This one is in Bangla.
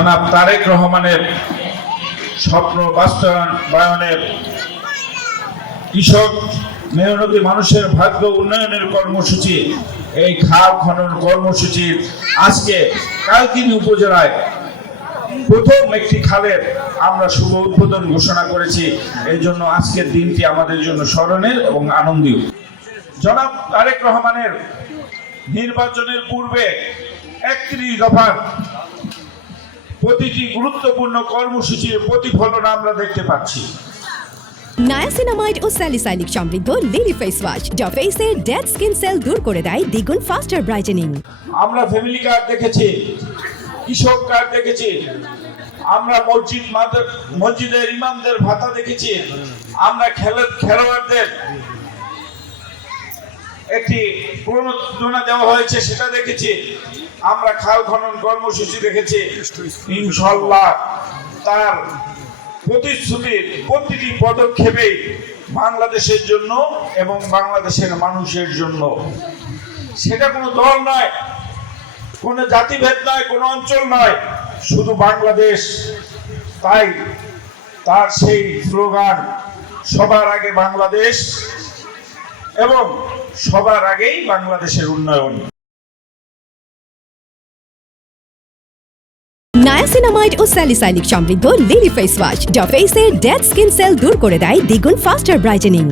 জনাব তারেক রহমানের স্বপ্ন বাস্তবায়নের কৃষক মেহনতি মানুষের ভাগ্য উন্নয়নের কর্মসূচি, এই খাল খনন কর্মসূচির আজকে কালকিনি উপজেলায় প্রথম একটি খালের আমরা শুভ উদ্বোধন ঘোষণা করেছি। এই জন্য আজকের দিনটি আমাদের জন্য স্মরণের এবং আনন্দীয়। জনাব তারেক রহমানের নির্বাচনের পূর্বে ৩১ দফার প্রতিটি গুরুত্বপূর্ণ কর্মসূচির প্রতিফলন আমরা দেখতে পাচ্ছি। নায়াসিনামাইড ও স্যালিসাইলিক সমৃদ্ধ লিলি ফেস ওয়াশ যা ফেসের ডেড স্কিন সেল দূর করে দেয় দ্বিগুণ ফাস্টার ব্রাইটেনিং। আমরা ফ্যামিলি কার্ড দেখেছি, কৃষক কার্ড দেখেছি, আমরা মসজিদের ইমামদের ভাতা দেখেছি, আমরা খেলোয়াড়দের একটি প্রণোদনা দেওয়া হয়েছে সেটা দেখেছি, আমরা খাল খনন কর্মসূচি দেখেছি। ইনশাআল্লাহ তার প্রতিশ্রুতির প্রতিটি পদক্ষেপে বাংলাদেশের জন্য এবং বাংলাদেশের মানুষের জন্য। সেটা কোনো দল নয়, কোনো জাতিভেদ নয়, কোনো অঞ্চল নয়, শুধু বাংলাদেশ। তাই তার সেই স্লোগান সবার আগে বাংলাদেশ এবং সবার আগেই বাংলাদেশের উন্নয়ন। নায়াসিনামাইড ও স্যালিসাইলিক সমৃদ্ধ লিলি ফেস ওয়াশ যা ফেসের ডেড স্কিন সেল দূর করে দেয় দ্বিগুণ ফাস্টার ব্রাইটেনিং।